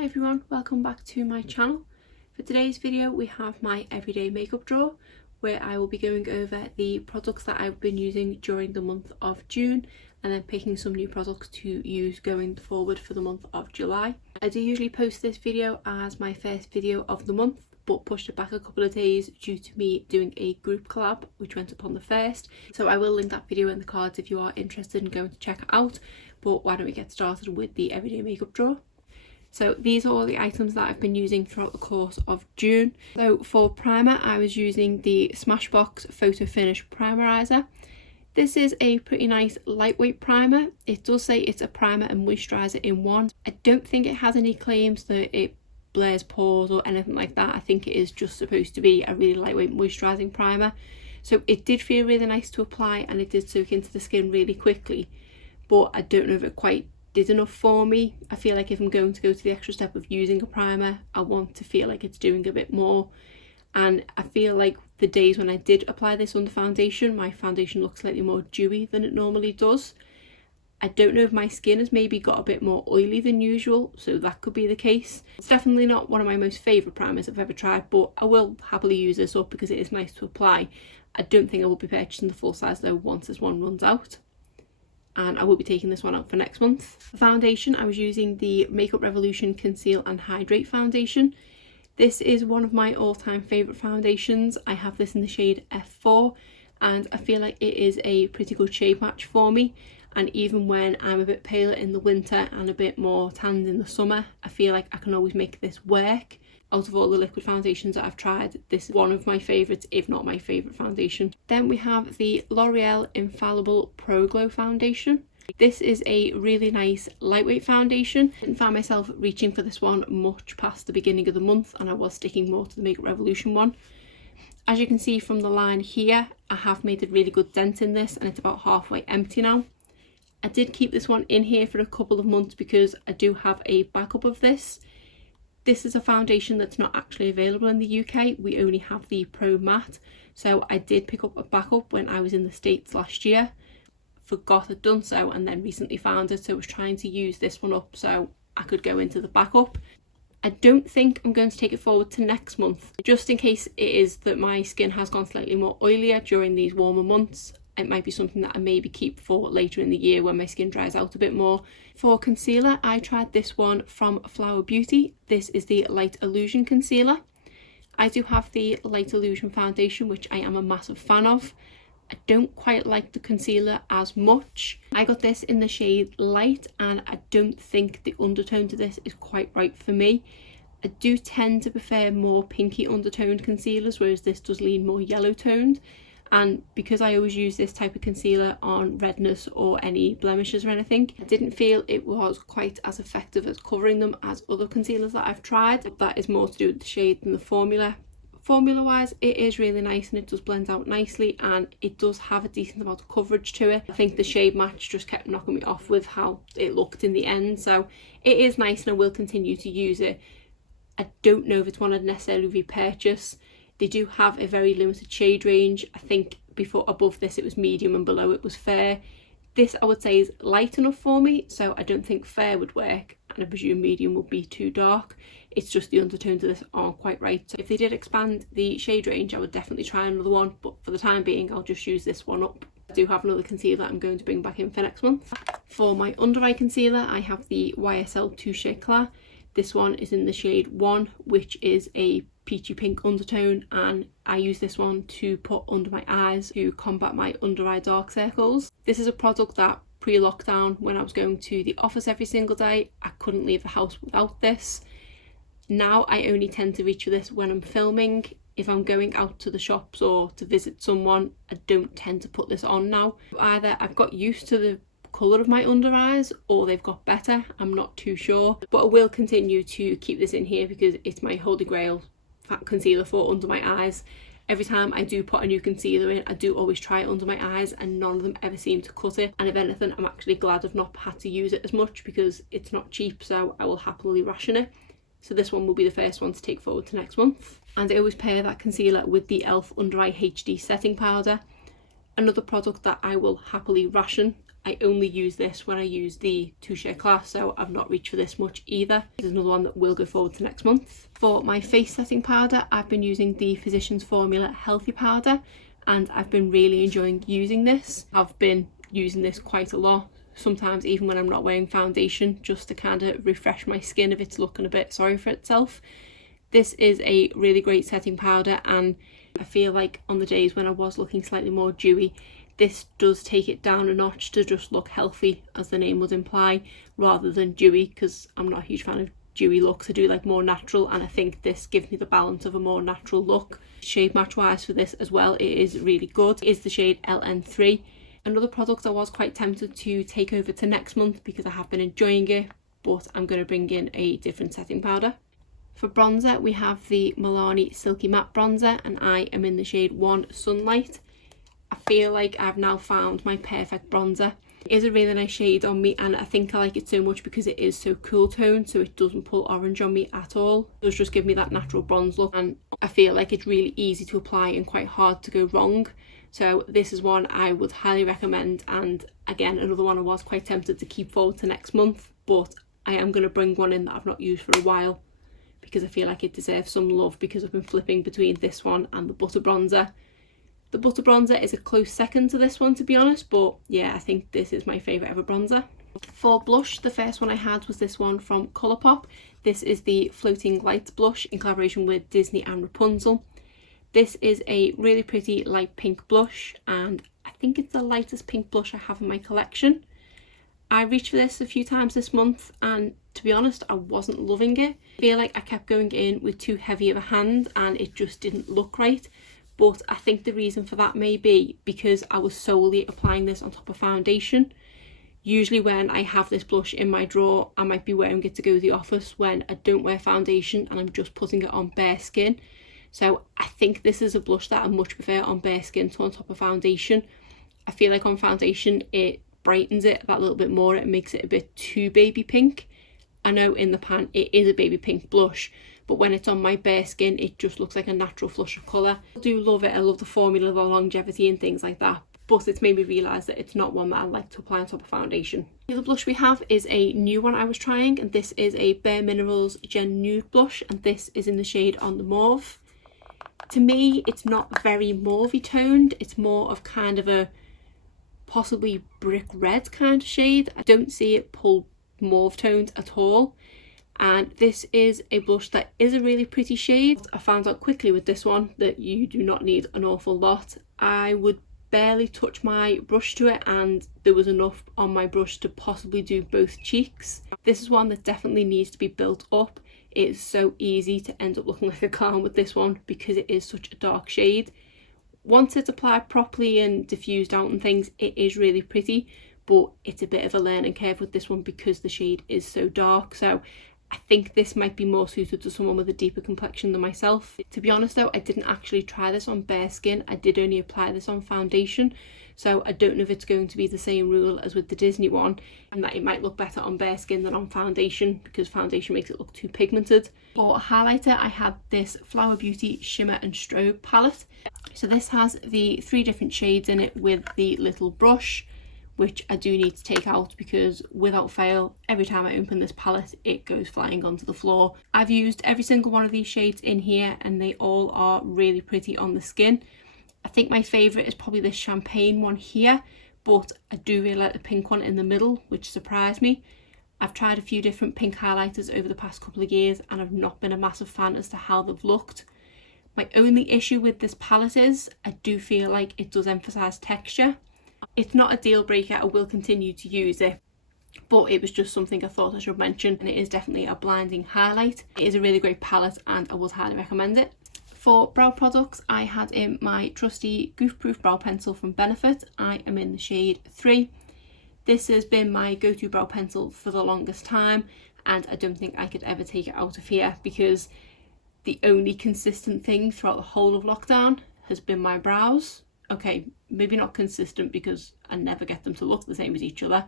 Hi everyone, welcome back to my channel. For today's video we have my everyday makeup drawer where I will be going over the products that I've been using during the month of June and then picking some new products to use going forward for the month of July. I do usually post this video as my first video of the month but pushed it back a couple of days due to me doing a group collab which went up on the 1st. So I will link that video in the cards if you are interested in going to check it out, but why don't we get started with the everyday makeup drawer. So these are all the items that I've been using throughout the course of June. So for primer I was using the Smashbox Photo Finish Primerizer. This is a pretty nice lightweight primer. It does say it's a primer and moisturiser in one. I don't think it has any claims that it blurs pores or anything like that. I think it is just supposed to be a really lightweight moisturising primer. So it did feel really nice to apply and it did soak into the skin really quickly, but I don't know if it quite did enough for me. I feel like if I'm going to go to the extra step of using a primer, I want to feel like it's doing a bit more. And I feel like the days when I did apply this under foundation, my foundation looks slightly more dewy than it normally does. I don't know if my skin has maybe got a bit more oily than usual, so that could be the case. It's definitely not one of my most favourite primers I've ever tried, but I will happily use this up because it is nice to apply. I don't think I will be purchasing the full size though once this one runs out. And I will be taking this one out for next month. For foundation, I was using the Makeup Revolution Conceal and Hydrate foundation. This is one of my all-time favourite foundations. I have this in the shade F4 and I feel like it is a pretty good shade match for me. And even when I'm a bit paler in the winter and a bit more tanned in the summer, I feel like I can always make this work. Out of all the liquid foundations that I've tried, this is one of my favourites, if not my favourite foundation. Then we have the L'Oreal Infallible Pro Glow foundation. This is a really nice lightweight foundation. I didn't find myself reaching for this one much past the beginning of the month and I was sticking more to the Makeup Revolution one. As you can see from the line here, I have made a really good dent in this and it's about halfway empty now. I did keep this one in here for a couple of months because I do have a backup of this. This is a foundation that's not actually available in the UK. We only have the Pro Matte. So I did pick up a backup when I was in the States last year. Forgot I'd done so and then recently found it. So I was trying to use this one up so I could go into the backup. I don't think I'm going to take it forward to next month. Just in case it is that my skin has gone slightly more oilier during these warmer months. It might be something that I maybe keep for later in the year when my skin dries out a bit more. For concealer, I tried this one from Flower Beauty. This is the Light Illusion Concealer. I do have the Light Illusion foundation, which I am a massive fan of. I don't quite like the concealer as much. I got this in the shade Light and I don't think the undertone to this is quite right for me. I do tend to prefer more pinky undertoned concealers, whereas this does lean more yellow toned. And because I always use this type of concealer on redness or any blemishes or anything, I didn't feel it was quite as effective at covering them as other concealers that I've tried. That is more to do with the shade than the formula. Formula wise, it is really nice and it does blend out nicely and it does have a decent amount of coverage to it. I think the shade match just kept knocking me off with how it looked in the end, so it is nice and I will continue to use it. I don't know if it's one I'd necessarily repurchase. They do have a very limited shade range. I think before above this it was medium and below it was fair. This I would say is light enough for me, so I don't think fair would work and I presume medium would be too dark. It's just the undertones of this aren't quite right. So if they did expand the shade range I would definitely try another one, but for the time being I'll just use this one up. I do have another concealer I'm going to bring back in for next month. For my under eye concealer I have the YSL Touche Eclat. This one is in the shade 1, which is a peachy pink undertone, and I use this one to put under my eyes to combat my under eye dark circles. This is a product that pre-lockdown, when I was going to the office every single day, I couldn't leave the house without this. Now I only tend to reach for this when I'm filming. If I'm going out to the shops or to visit someone, I don't tend to put this on now. Either I've got used to the colour of my under eyes or they've got better, I'm not too sure, but I will continue to keep this in here because it's my holy grail concealer for under my eyes. Every time I do put a new concealer in I do always try it under my eyes and none of them ever seem to cut it, and if anything I'm actually glad I've not had to use it as much because it's not cheap, so I will happily ration it. So this one will be the first one to take forward to next month. And I always pair that concealer with the e.l.f. Under Eye HD Setting Powder. Another product that I will happily ration. I only use this when I use the Touche class, so I've not reached for this much either. There's another one that will go forward to next month. For my face setting powder, I've been using the Physicians Formula Healthy Powder, and I've been really enjoying using this. I've been using this quite a lot, sometimes even when I'm not wearing foundation, just to kind of refresh my skin if it's looking a bit sorry for itself. This is a really great setting powder, and I feel like on the days when I was looking slightly more dewy, this does take it down a notch to just look healthy, as the name would imply, rather than dewy, because I'm not a huge fan of dewy looks. I do like more natural, and I think this gives me the balance of a more natural look. Shade match wise for this as well, it is really good. It is the shade LN3. Another product I was quite tempted to take over to next month because I have been enjoying it, but I'm going to bring in a different setting powder. For bronzer, we have the Milani Silky Matte Bronzer, and I am in the shade 1 Sunlight. I feel like I've now found my perfect bronzer. It is a really nice shade on me, and I think I like it so much because it is so cool toned, so it doesn't pull orange on me at all. It does just give me that natural bronze look, and I feel like it's really easy to apply and quite hard to go wrong. So this is one I would highly recommend, and again, another one I was quite tempted to keep forward to next month, but I am going to bring one in that I've not used for a while because I feel like it deserves some love, because I've been flipping between this one and the Butter Bronzer. The Butter Bronzer is a close second to this one, to be honest, but yeah, I think this is my favourite ever bronzer. For blush, the first one I had was this one from Colourpop. This is the Floating Lights blush in collaboration with Disney and Rapunzel. This is a really pretty light pink blush, and I think it's the lightest pink blush I have in my collection. I reached for this a few times this month, and to be honest, I wasn't loving it. I feel like I kept going in with too heavy of a hand and it just didn't look right. But I think the reason for that may be because I was solely applying this on top of foundation. Usually when I have this blush in my drawer, I might be wearing it to go to the office when I don't wear foundation and I'm just putting it on bare skin. So I think this is a blush that I much prefer on bare skin to on top of foundation. I feel like on foundation it brightens it that little bit more, it makes it a bit too baby pink. I know in the pan it is a baby pink blush, but when it's on my bare skin it just looks like a natural flush of colour. I do love it, I love the formula, the longevity and things like that, but it's made me realise that it's not one that I like to apply on top of foundation. The other blush we have is a new one I was trying, and this is a Bare Minerals Gen Nude blush, and this is in the shade On the Mauve. To me it's not very mauvey toned, it's more of kind of a possibly brick red kind of shade. I don't see it pull mauve toned at all, and this is a blush that is a really pretty shade. I found out quickly with this one that you do not need an awful lot. I would barely touch my brush to it, and there was enough on my brush to possibly do both cheeks. This is one that definitely needs to be built up. It is so easy to end up looking like a clown with this one because it is such a dark shade. Once it's applied properly and diffused out and things, it is really pretty, but it's a bit of a learning curve with this one because the shade is so dark. So I think this might be more suited to someone with a deeper complexion than myself. To be honest though, I didn't actually try this on bare skin, I did only apply this on foundation, so I don't know if it's going to be the same rule as with the Disney one, and that it might look better on bare skin than on foundation because foundation makes it look too pigmented. For a highlighter, I had this Flower Beauty Shimmer and Strobe palette. So this has the 3 different shades in it with the little brush, which I do need to take out because without fail, every time I open this palette, it goes flying onto the floor. I've used every single one of these shades in here and they all are really pretty on the skin. I think my favourite is probably this champagne one here, but I do really like the pink one in the middle, which surprised me. I've tried a few different pink highlighters over the past couple of years and I've not been a massive fan as to how they've looked. My only issue with this palette is I do feel like it does emphasise texture. It's not a deal breaker, I will continue to use it, but it was just something I thought I should mention, and it is definitely a blinding highlight. It is a really great palette and I would highly recommend it. For brow products, I had in my trusty Goof Proof brow pencil from Benefit. I am in the shade 3. This has been my go-to brow pencil for the longest time, and I don't think I could ever take it out of here because the only consistent thing throughout the whole of lockdown has been my brows. Okay, maybe not consistent because I never get them to look the same as each other.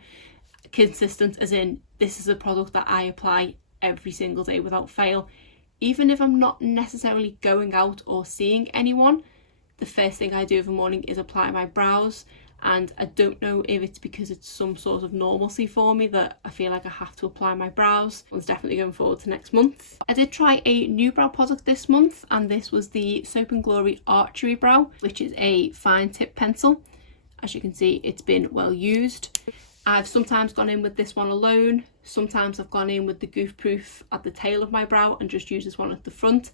Consistent as in this is a product that I apply every single day without fail. Even if I'm not necessarily going out or seeing anyone, the first thing I do of a morning is apply my brows. and I don't know if it's because it's some sort of normalcy for me that I feel like I have to apply my brows. One's definitely going forward to next month. I did try a new brow product this month, and this was the Soap & Glory Archery Brow, which is a fine tip pencil. As you can see, it's been well used. I've sometimes gone in with this one alone, sometimes I've gone in with the Goof Proof at the tail of my brow and just used this one at the front.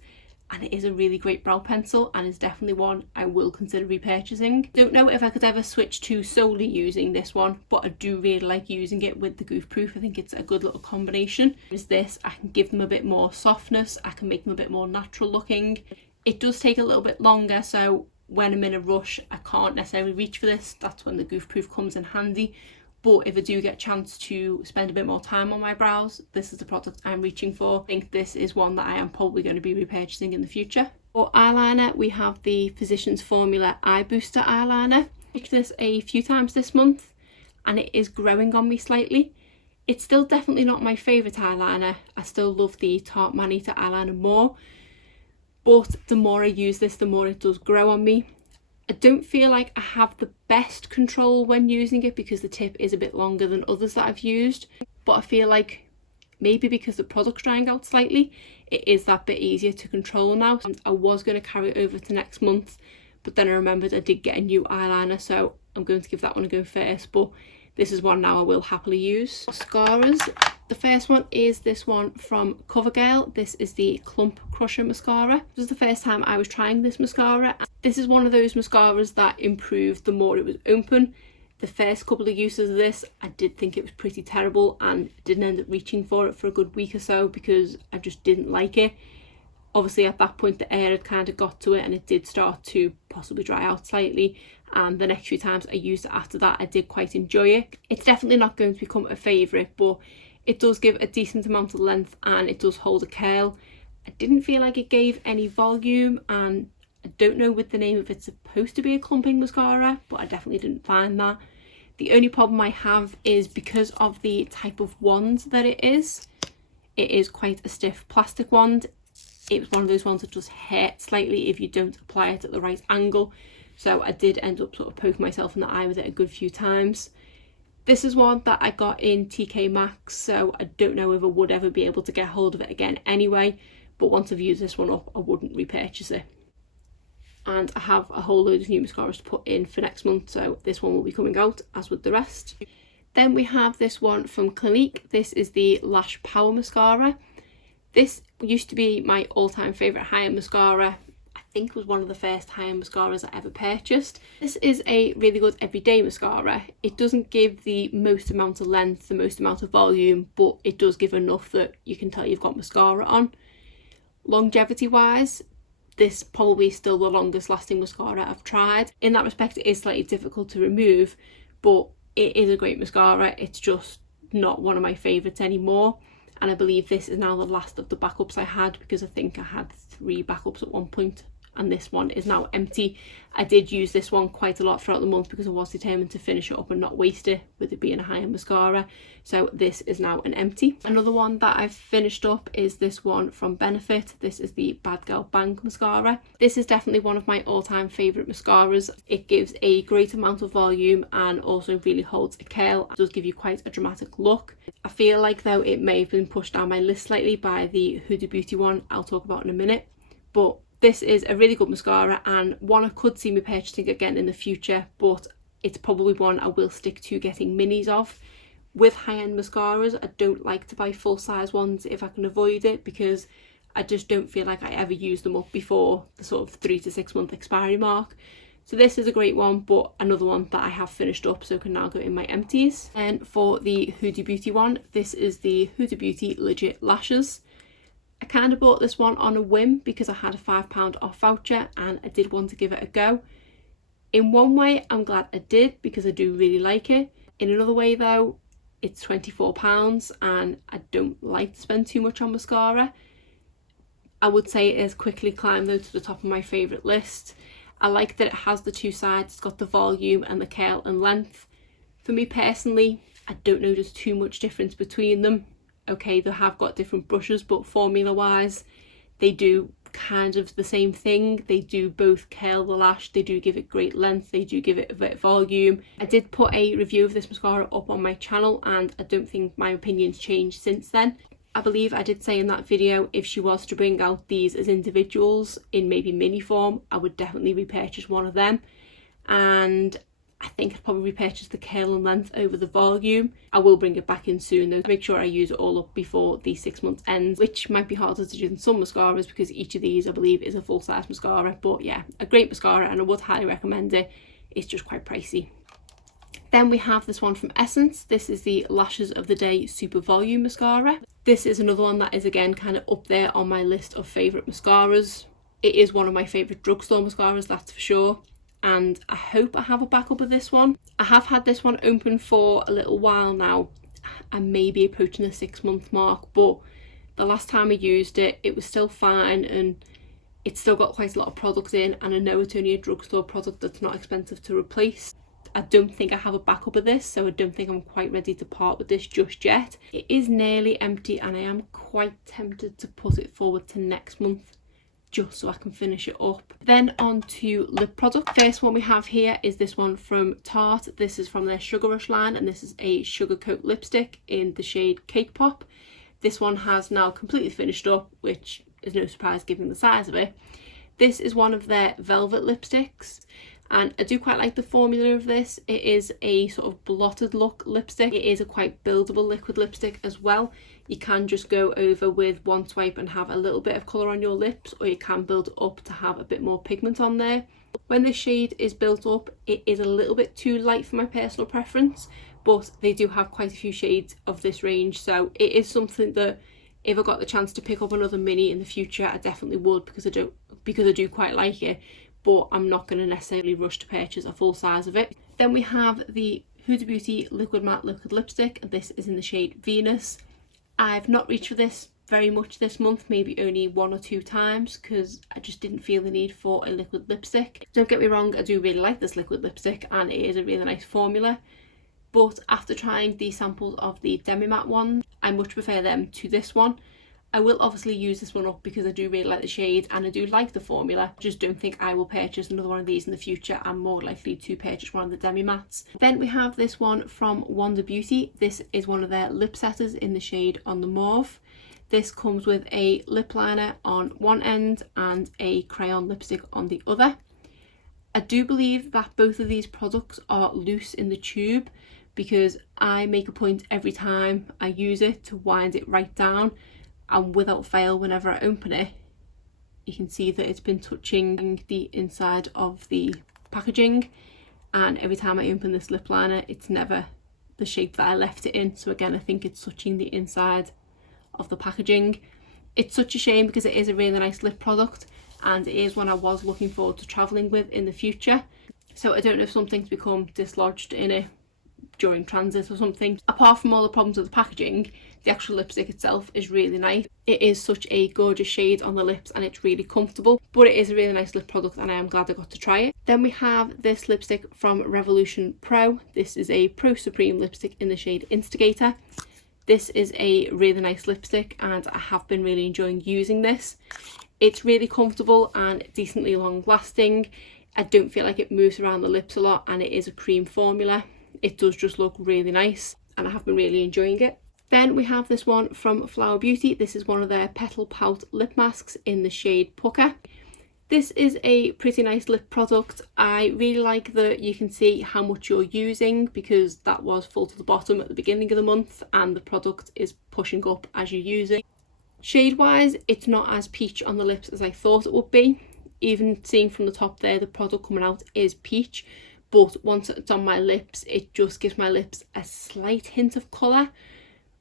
And it is a really great brow pencil and is definitely one I will consider repurchasing. Don't know if I could ever switch to solely using this one, but I do really like using it with the Goof Proof. I think it's a good little combination. Is this, I can give them a bit more softness, I can make them a bit more natural looking. It does take a little bit longer, so when I'm in a rush I can't necessarily reach for this. That's when the Goof Proof comes in handy. But if I do get a chance to spend a bit more time on my brows, this is the product I'm reaching for. I think this is one that I am probably going to be repurchasing in the future. For eyeliner, we have the Physicians Formula Eye Booster eyeliner. I picked this a few times this month and it is growing on me slightly. It's still definitely not my favourite eyeliner. I still love the Tarte Man-Eater eyeliner more. But the more I use this, the more it does grow on me. I don't feel like I have the best control when using it because the tip is a bit longer than others that I've used, but I feel like maybe because the product's drying out slightly, it is that bit easier to control now. And I was going to carry it over to next month, but then I remembered I did get a new eyeliner, so I'm going to give that one a go first, but this is one now I will happily use. Mascaras. The first one is this one from CoverGirl. This is the Clump Crusher mascara. This was the first time I was trying this mascara. This is one of those mascaras that improved the more it was open. The first couple of uses of this, I did think it was pretty terrible and didn't end up reaching for it for a good week or so because I just didn't like it. Obviously at that point the air had kind of got to it and it did start to possibly dry out slightly, and the next few times I used it after that I did quite enjoy it. It's definitely not going to become a favourite, but it does give a decent amount of length and it does hold a curl. I didn't feel like it gave any volume, and I don't know with the name if it's supposed to be a clumping mascara, but I definitely didn't find that. The only problem I have is because of the type of wand that it is quite a stiff plastic wand. It was one of those ones that just hurt slightly if you don't apply it at the right angle. So I did end up sort of poking myself in the eye with it a good few times. This is one that I got in TK Maxx, so I don't know if I would ever be able to get hold of it again anyway. But once I've used this one up, I wouldn't repurchase it. And I have a whole load of new mascaras to put in for next month, so this one will be coming out as with the rest. Then we have this one from Clinique. This is the Lash Power Mascara. This used to be my all-time favourite high-end mascara. I think it was one of the first high-end mascaras I ever purchased. This is a really good everyday mascara. It doesn't give the most amount of length, the most amount of volume, but it does give enough that you can tell you've got mascara on. Longevity-wise, this probably is still the longest lasting mascara I've tried. In that respect, it is slightly difficult to remove, but it is a great mascara. It's just not one of my favourites anymore. And I believe this is now the last of the backups I had, because I think I had 3 backups at one point and this one is now empty. I did use this one quite a lot throughout the month because I was determined to finish it up and not waste it with it being a high-end mascara. So this is now an empty. Another one that I've finished up is this one from Benefit. This is the Bad Girl Bang mascara. This is definitely one of my all-time favourite mascaras. It gives a great amount of volume and also really holds a curl. It does give you quite a dramatic look. I feel like though it may have been pushed down my list slightly by the Huda Beauty one I'll talk about in a minute, but this is a really good mascara and one I could see me purchasing again in the future, but it's probably one I will stick to getting minis of. With high-end mascaras, I don't like to buy full-size ones if I can avoid it, because I just don't feel like I ever use them up before the sort of 3 to 6 month expiry mark. So this is a great one, but another one that I have finished up, so can now go in my empties. And for the Huda Beauty one, this is the Huda Beauty Legit Lashes. I kind of bought this one on a whim because I had a £5 off voucher and I did want to give it a go. In one way, I'm glad I did because I do really like it. In another way though, it's £24 and I don't like to spend too much on mascara. I would say it has quickly climbed though to the top of my favourite list. I like that it has the 2 sides, it's got the volume and the curl and length. For me personally, I don't notice too much difference between them. Okay, they have got different brushes, but formula wise they do kind of the same thing. They do both curl the lash, they do give it great length, they do give it a bit of volume. I did put a review of this mascara up on my channel and I don't think my opinion's changed since then. I believe I did say in that video, if she was to bring out these as individuals in maybe mini form, I would definitely repurchase one of them. And I think I'd probably repurchase the curl and length over the volume. I will bring it back in soon though, to make sure I use it all up before the 6 months ends, which might be harder to do than some mascaras because each of these I believe is a full size mascara. But yeah, a great mascara and I would highly recommend it. It's just quite pricey. Then we have this one from Essence. This is the Lashes of the Day Super Volume Mascara. This is another one that is again kind of up there on my list of favourite mascaras. It is one of my favourite drugstore mascaras, that's for sure. And I hope I have a backup of this one. I have had this one open for a little while now. I may be approaching the 6 month mark, but the last time I used it, it was still fine and it's still got quite a lot of products in, and I know it's only a drugstore product that's not expensive to replace. I don't think I have a backup of this, so I don't think I'm quite ready to part with this just yet. It is nearly empty and I am quite tempted to put it forward to next month just so I can finish it up. Then on to lip product. First one we have here is this one from Tarte. This is from their Sugar Rush line and this is a sugar coat lipstick in the shade Cake Pop. This one has now completely finished up, which is no surprise given the size of it. This is one of their velvet lipsticks and I do quite like the formula of this. It is a sort of blotted look lipstick. It is a quite buildable liquid lipstick as well. You can just go over with one swipe and have a little bit of colour on your lips, or you can build it up to have a bit more pigment on there. When this shade is built up, it is a little bit too light for my personal preference, but they do have quite a few shades of this range, so it is something that if I got the chance to pick up another mini in the future, I definitely would, because I do quite like it, but I'm not going to necessarily rush to purchase a full size of it. Then we have the Huda Beauty Liquid Matte Liquid Lipstick, and this is in the shade Venus. I've not reached for this very much this month, maybe only 1 or 2 times, because I just didn't feel the need for a liquid lipstick. Don't get me wrong, I do really like this liquid lipstick and it is a really nice formula, but after trying the samples of the Demi Matte one, I much prefer them to this one. I will obviously use this one up because I do really like the shade and I do like the formula. I just don't think I will purchase another one of these in the future. I'm more likely to purchase one of the Demi Mattes. Then we have this one from Wonder Beauty. This is one of their lip setters in the shade On the Mauve. This comes with a lip liner on one end and a crayon lipstick on the other. I do believe that both of these products are loose in the tube because I make a point every time I use it to wind it right down, and without fail, whenever I open it, you can see that it's been touching the inside of the packaging, and every time I open this lip liner, it's never the shape that I left it in. So again, I think it's touching the inside of the packaging. It's such a shame because it is a really nice lip product and it is one I was looking forward to travelling with in the future. So I don't know if something's become dislodged in it during transit or something. Apart from all the problems with the packaging, the actual lipstick itself is really nice. It is such a gorgeous shade on the lips and it's really comfortable, but it is a really nice lip product and I am glad I got to try it. Then we have this lipstick from Revolution Pro. This is a Pro Supreme lipstick in the shade Instigator. This is a really nice lipstick and I have been really enjoying using this. It's really comfortable and decently long lasting. I don't feel like it moves around the lips a lot and it is a cream formula. It does just look really nice and I have been really enjoying it. Then we have this one from Flower Beauty. This is one of their Petal Pout lip masks in the shade Pucker. This is a pretty nice lip product. I really like that you can see how much you're using because that was full to the bottom at the beginning of the month and the product is pushing up as you use it. Shade wise, it's not as peach on the lips as I thought it would be. Even seeing from the top there, the product coming out is peach, but once it's on my lips, it just gives my lips a slight hint of colour.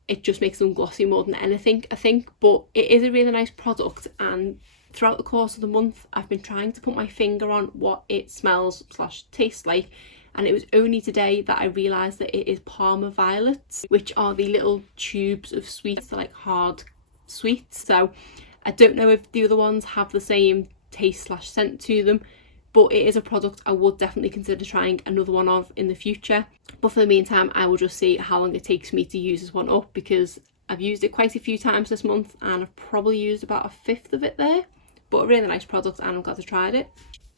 It just makes them glossy more than anything, I think, but it is a really nice product and throughout the course of the month I've been trying to put my finger on what it smells / tastes like, and it was only today that I realised that it is Parma Violets, which are the little tubes of sweets, like hard sweets. So I don't know if the other ones have the same taste / scent to them, but it is a product I would definitely consider trying another one of in the future. But for the meantime, I will just see how long it takes me to use this one up because I've used it quite a few times this month and I've probably used about 1/5 of it there, but a really nice product and I'm glad I tried it.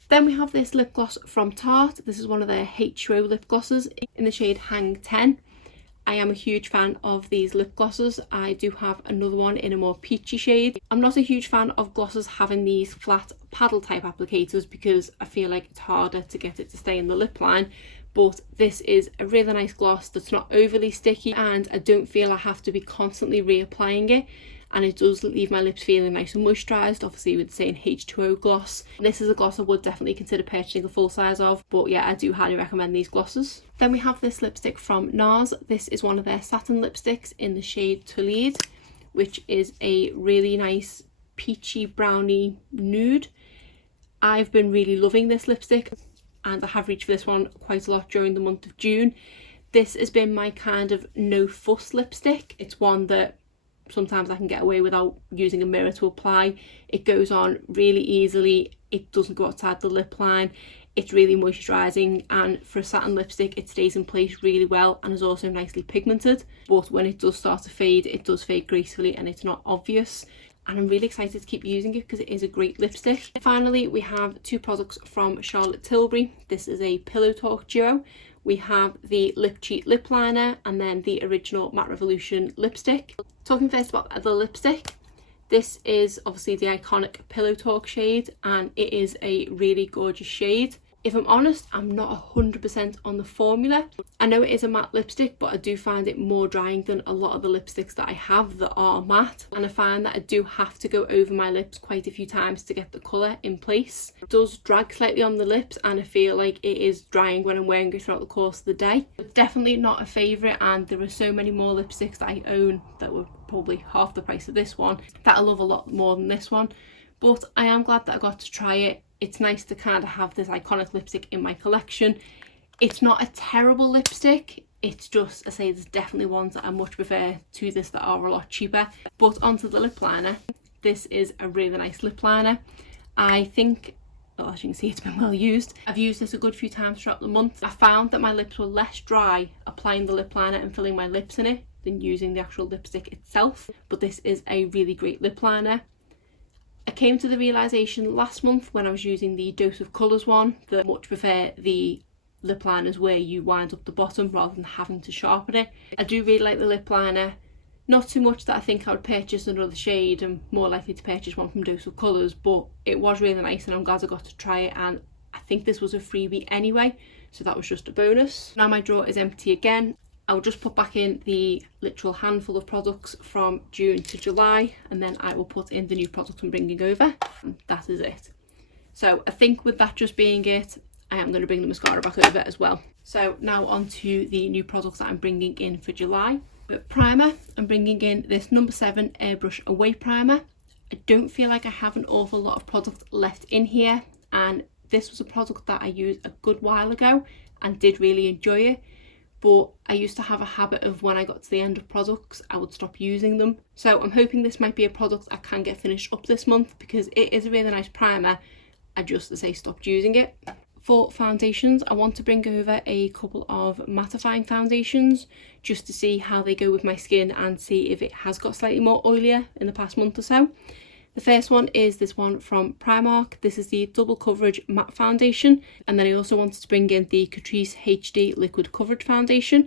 Then we have this lip gloss from Tarte. This is one of their H2O lip glosses in the shade Hang 10. I am a huge fan of these lip glosses. I do have another one in a more peachy shade. I'm not a huge fan of glosses having these flat paddle type applicators because I feel like it's harder to get it to stay in the lip line. But this is a really nice gloss that's not overly sticky and I don't feel I have to be constantly reapplying it. And it does leave my lips feeling nice and moisturised, obviously with saying H2O gloss. This is a gloss I would definitely consider purchasing a full size of, but yeah, I do highly recommend these glosses. Then we have this lipstick from NARS. This is one of their satin lipsticks in the shade Tulide, which is a really nice peachy brownie nude. I've been really loving this lipstick and I have reached for this one quite a lot during the month of June. This has been my kind of no fuss lipstick. It's one that sometimes I can get away without using a mirror to apply. It goes on really easily, it doesn't go outside the lip line, it's really moisturising, and for a satin lipstick it stays in place really well and is also nicely pigmented, but when it does start to fade, it does fade gracefully and it's not obvious, and I'm really excited to keep using it because it is a great lipstick. Finally, we have two products from Charlotte Tilbury. This is a Pillow Talk duo. We have the Lip Cheat lip liner and then the original Matte Revolution lipstick. Talking first about the lipstick, this is obviously the iconic Pillow Talk shade and it is a really gorgeous shade. If I'm honest, I'm not 100% on the formula. I know it is a matte lipstick, but I do find it more drying than a lot of the lipsticks that I have that are matte. And I find that I do have to go over my lips quite a few times to get the colour in place. It does drag slightly on the lips and I feel like it is drying when I'm wearing it throughout the course of the day. But definitely not a favourite, and there are so many more lipsticks that I own that were probably half the price of this one that I love a lot more than this one. But I am glad that I got to try it. It's nice to kind of have this iconic lipstick in my collection. It's not a terrible lipstick, it's just, I say, there's definitely ones that I much prefer to this that are a lot cheaper. But onto the lip liner. This is a really nice lip liner. I think, well, as you can see, it's been well used. I've used this a good few times throughout the month. I found that my lips were less dry applying the lip liner and filling my lips in it than using the actual lipstick itself. But this is a really great lip liner. I came to the realisation last month when I was using the Dose of Colours one that I much prefer the lip liners where you wind up the bottom rather than having to sharpen it. I do really like the lip liner, not too much that I think I would purchase another shade. I'm more likely to purchase one from Dose of Colours, but it was really nice and I'm glad I got to try it, and I think this was a freebie anyway, so that was just a bonus. Now my drawer is empty again. I'll just put back in the literal handful of products from June to July, and then I will put in the new products I'm bringing over, and that is it. So I think with that just being it, I am going to bring the mascara back over as well. So now on to the new products that I'm bringing in for July. But primer, I'm bringing in this number 7 Airbrush Away Primer. I don't feel like I have an awful lot of product left in here, and this was a product that I used a good while ago and did really enjoy it. But I used to have a habit of when I got to the end of products, I would stop using them. So I'm hoping this might be a product I can get finished up this month because it is a really nice primer. I just, to say, stopped using it. For foundations, I want to bring over a couple of mattifying foundations just to see how they go with my skin and see if it has got slightly more oilier in the past month or so. The first one is this one from Primark. This is the Double Coverage Matte Foundation. And then I also wanted to bring in the Catrice HD Liquid Coverage Foundation.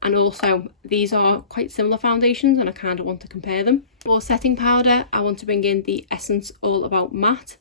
And also, these are quite similar foundations and I kind of want to compare them. For setting powder, I want to bring in the Essence All About Matte.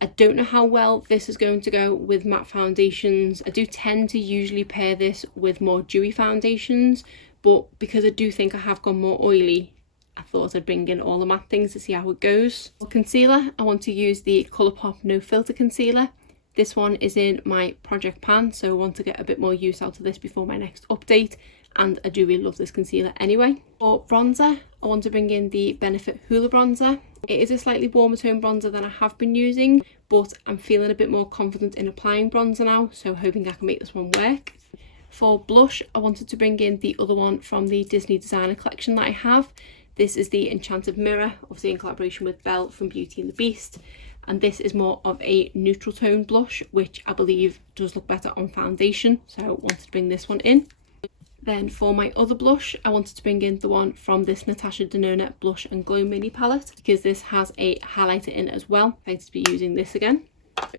I don't know how well this is going to go with matte foundations. I do tend to usually pair this with more dewy foundations, but because I do think I have gone more oily, I thought I'd bring in all the matte things to see how it goes. For concealer, I want to use the Colourpop No Filter Concealer. This one is in my project pan, so I want to get a bit more use out of this before my next update, and I do really love this concealer anyway. For bronzer, I want to bring in the Benefit Hoola Bronzer. It is a slightly warmer tone bronzer than I have been using, but I'm feeling a bit more confident in applying bronzer now, so hoping I can make this one work. For blush, I wanted to bring in the other one from the Disney Designer collection that I have. This is the Enchanted Mirror, obviously in collaboration with Belle from Beauty and the Beast. And this is more of a neutral tone blush, which I believe does look better on foundation. So I wanted to bring this one in. Then for my other blush, I wanted to bring in the one from this Natasha Denona Blush and Glow Mini palette, because this has a highlighter in it as well. I'm excited to be using this again.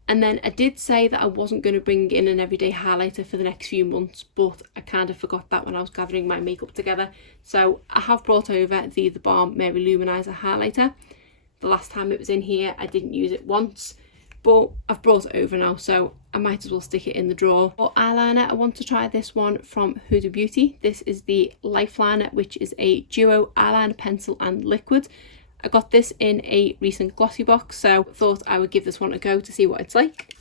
And then I did say that I wasn't going to bring in an everyday highlighter for the next few months, but I kind of forgot that when I was gathering my makeup together. So I have brought over the Balm Mary Luminizer highlighter. The last time it was in here, I didn't use it once, but I've brought it over now, so I might as well stick it in the drawer. For eyeliner, I want to try this one from Huda Beauty. This is the Lifeliner, which is a duo eyeliner pencil and liquid. I got this in a recent Glossybox, so thought I would give this one a go to see what it's like.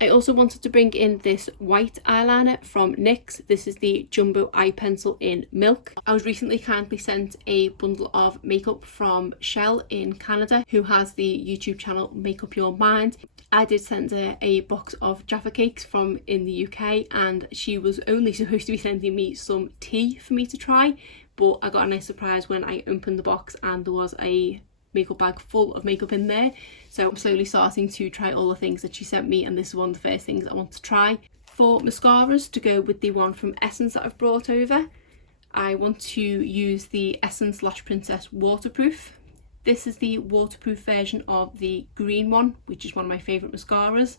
I also wanted to bring in this white eyeliner from NYX. This is the Jumbo Eye Pencil in Milk. I was recently kindly sent a bundle of makeup from Shell in Canada, who has the YouTube channel Make Up Your Mind. I did send her a box of Jaffa cakes from in the UK, and she was only supposed to be sending me some tea for me to try, but I got a nice surprise when I opened the box and there was a makeup bag full of makeup in there. So I'm slowly starting to try all the things that she sent me, and this is one of the first things I want to try. For mascaras, to go with the one from Essence that I've brought over, I want to use the Essence Lash Princess Waterproof. This is the waterproof version of the green one, which is one of my favourite mascaras.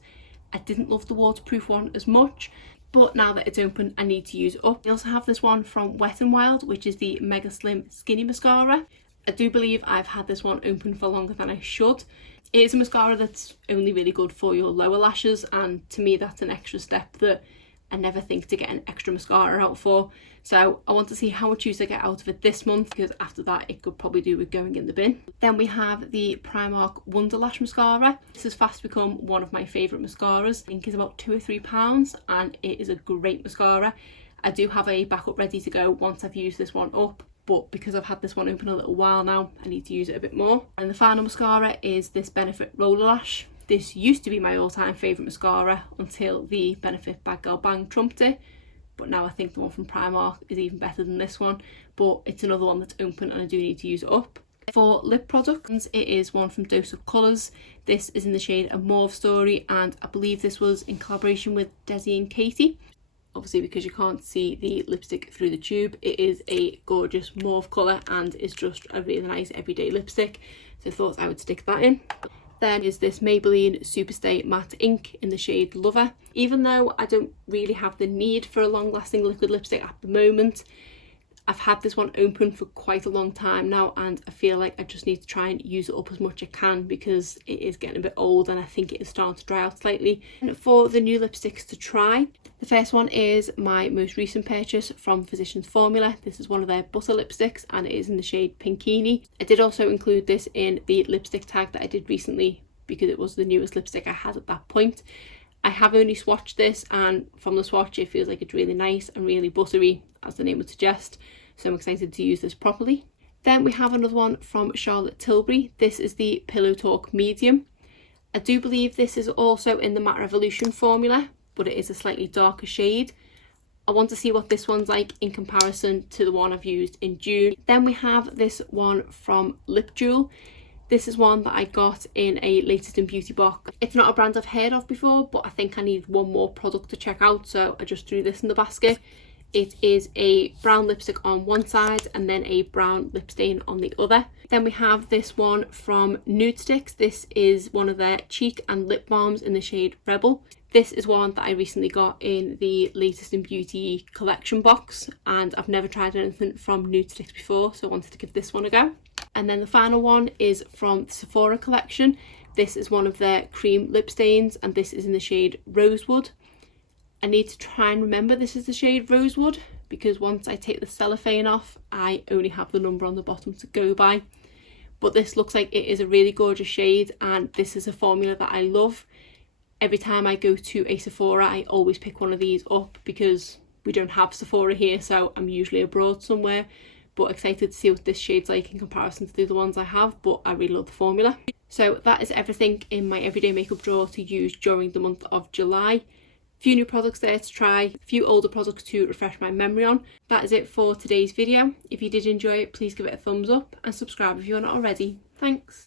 I didn't love the waterproof one as much, but now that it's open, I need to use it up. I also have this one from Wet n Wild, which is the Mega Slim Skinny Mascara. I do believe I've had this one open for longer than I should. It is a mascara that's only really good for your lower lashes, and to me that's an extra step that I never think to get an extra mascara out for. So I want to see how much use I get out of it this month, because after that it could probably do with going in the bin. Then we have the Primark Wonder Lash Mascara. This has fast become one of my favourite mascaras. I think it's about £2 or £3 and it is a great mascara. I do have a backup ready to go once I've used this one up, but because I've had this one open a little while now, I need to use it a bit more. And the final mascara is this Benefit Roller Lash. This used to be my all-time favourite mascara until the Benefit Bad Girl Bang trumped it, but now I think the one from Primark is even better than this one, but it's another one that's open and I do need to use it up. For lip products, it is one from Dose of Colours. This is in the shade A Mauve Story, and I believe this was in collaboration with Desi and Katie. Obviously, because you can't see the lipstick through the tube, it is a gorgeous mauve colour and is just a really nice everyday lipstick, so I thought I would stick that in. Then is this Maybelline Superstay Matte Ink in the shade Lover. Even though I don't really have the need for a long-lasting liquid lipstick at the moment, I've had this one open for quite a long time now, and I feel like I just need to try and use it up as much as I can because it is getting a bit old and I think it is starting to dry out slightly. And for the new lipsticks to try, the first one is my most recent purchase from Physicians Formula. This is one of their butter lipsticks and it is in the shade Pinkini. I did also include this in the lipstick tag that I did recently because it was the newest lipstick I had at that point. I have only swatched this, and from the swatch it feels like it's really nice and really buttery, as the name would suggest, so I'm excited to use this properly. Then we have another one from Charlotte Tilbury. This is the Pillow Talk Medium. I do believe this is also in the Matte Revolution formula, but it is a slightly darker shade. I want to see what this one's like in comparison to the one I've used in June. Then we have this one from Lip Jewel. This is one that I got in a Latest in Beauty box. It's not a brand I've heard of before, but I think I need one more product to check out, so I just threw this in the basket. It is a brown lipstick on one side and then a brown lip stain on the other. Then we have this one from Nude Sticks. This is one of their cheek and lip balms in the shade Rebel. This is one that I recently got in the Latest in Beauty collection box, and I've never tried anything from Nude Sticks before, so I wanted to give this one a go. And then the final one is from the Sephora collection. This is one of their cream lip stains and this is in the shade Rosewood. I need to try and remember this is the shade Rosewood because once I take the cellophane off, I only have the number on the bottom to go by. But this looks like it is a really gorgeous shade, and this is a formula that I love. Every time I go to a Sephora, I always pick one of these up because we don't have Sephora here, so I'm usually abroad somewhere. But excited to see what this shade's like in comparison to the other ones I have, but I really love the formula. So that is everything in my everyday makeup drawer to use during the month of July. A few new products there to try, a few older products to refresh my memory on. That is it for today's video. If you did enjoy it, please give it a thumbs up and subscribe if you're not already. Thanks.